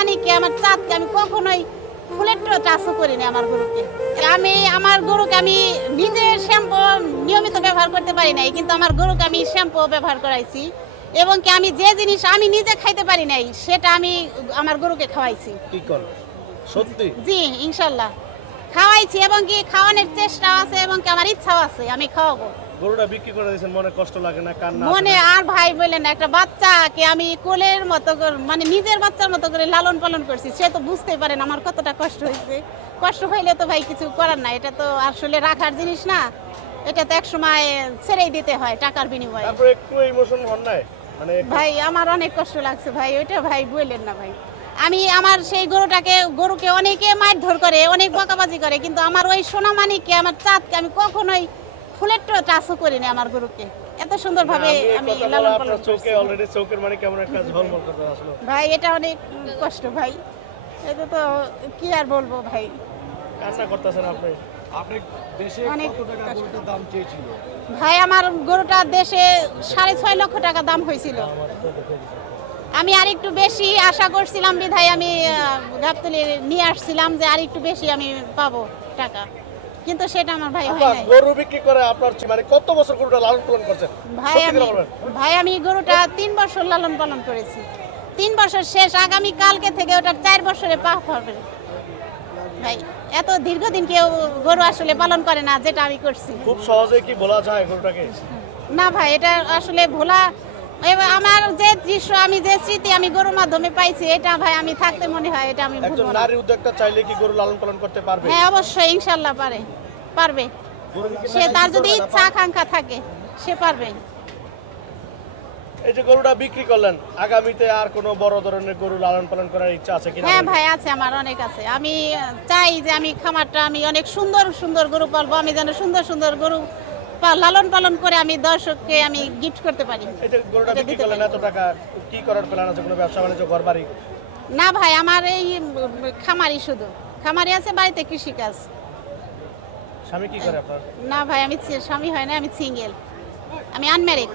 সোনামানিককে আমার চাঁদকে আমি কখনোই ফুলের টাচও করিনি আমার গরুকে। আমার গরুকে আমি নিজে শ্যাম্পু নিয়মিত ব্যবহার করতে পারি নাই, কিন্তু আমার গরুকে আমি শ্যাম্পু ব্যবহার করাইছি এবং কি আমি যে জিনিস আমি নিজে খাইতে পারি নাই সেটা আমি আমার গরুকে খাওয়াইছি। কি কর সত্যি? জি ইনশাল্লাহ খাওয়াইছি এবং কি খাওয়ানোর চেষ্টা আছে এবং কি আমার ইচ্ছাও আছে আমি খাওয়াবো। গরুটা বিক্রি করে দিয়েছেন, মনে কষ্ট লাগে না? কান্না মনে আর ভাই বললেন একটা বাচ্চাকে আমি কোলের মতো মানে নিজের বাচ্চার মতো করে লালন পালন করছি, সে তো বুঝতেই পারেন আমার কতটা কষ্ট হয়েছে। কষ্ট হইলে তো ভাই কিছু করার না, এটা তো আসলে রাখার জিনিস না, এটা তো এক সময় ছেড়েই দিতে হয় টাকার বিনিময়ে। তারপর একটু ইমোশন হন নাই মানে? ভাই আমার অনেক কষ্ট লাগছে ভাই, ওইটা ভাই বললেন না ভাই। আমি আমার সেই গরুকে অনেকে মারধর করে, অনেক বকাবাজি করে, কিন্তু আমার ওই সোনামানিককে আমার চাঁদকে আমি কখনোই ফুলের টাচও করিনি আমার গরুকে। এত সুন্দরভাবে আমি লালন পালন করছি। চোখে অলরেডি চোখের মানে কেমন একটা ঝলমল করতে আসলো ভাই এটা অনেক কষ্ট ভাই, এটা তো কি আর বলবো ভাই। কান্না করতেছেন আপনি? আপনি দেশে অনেক কত টাকা গরুটার দাম চেয়েছিল? ভাই আমার গরুটা দেশে 6.5 লক্ষ টাকা দাম হয়েছিল। আমি আর একটু বেশি আশা করছিলাম বিধায় আমি গাবতলী নিয়ে আসছিলাম যে আর একটু বেশি আমি পাবো টাকা, কিন্তু সেটা আমার ভাই হয় নাই। গরু বিক্রি করে আপনার মানে কত বছর গরুটা লালন পালন করছেন? ভাই আমি গরুটা 3 বছর লালন পালন করেছি। 3 বছর শেষ, আগামী কালকে থেকে ওটা 4 বছরে পা হবে ভাই। এত দীর্ঘদিন কেউ গরু আসলে পালন করে না যেটা আমি করছি। খুব সহজে কি বলা যায় গরুটাকে? না ভাই এটা আসলে ভোলা, আমার যে দৃশ্য আমি যে স্মৃতি আমি গরুর মাধ্যমে পাইছি, এটা ভাই আমি থাকতে মনে হয় এটা আমি একজন ভুলবো না। নারী উদ্যোক্তা চাইলে কি গরু লালন পালন করতে পারবে? হ্যাঁ অবশ্যই ইনশাল্লাহ পারবে। সে তার যদি ইচ্ছা আকাঙ্ক্ষা থাকে সে পারবে। এই যে গরুটা বিক্রি করলেন, আগামীতে আর কোনো বড় ধরনের গরু লালন পালন করার ইচ্ছা আছে কিনা? হ্যাঁ ভাই আছে, আমার অনেক আছে। আমি চাই যে আমি খামারটা আমি অনেক সুন্দর সুন্দর গরু পালবো, আমি যেন সুন্দর সুন্দর গরু লালন পালন করে আমি দর্শককে আমি গিফট করতে পারি। এই যে গরুটা বিক্রি করলেন এত টাকা, কি করার প্ল্যান আছে? কোনো ব্যবসা বাণিজ্য, ঘর বাড়ি? না ভাই আমার এই খামারি, শুধু খামারি আছে, বাড়িতে কৃষিকাজ। স্বামী কি করে আপনার? না ভাই আমি স্বামী হয় না, আমি সিঙ্গেল, আমি আনম্যারিড।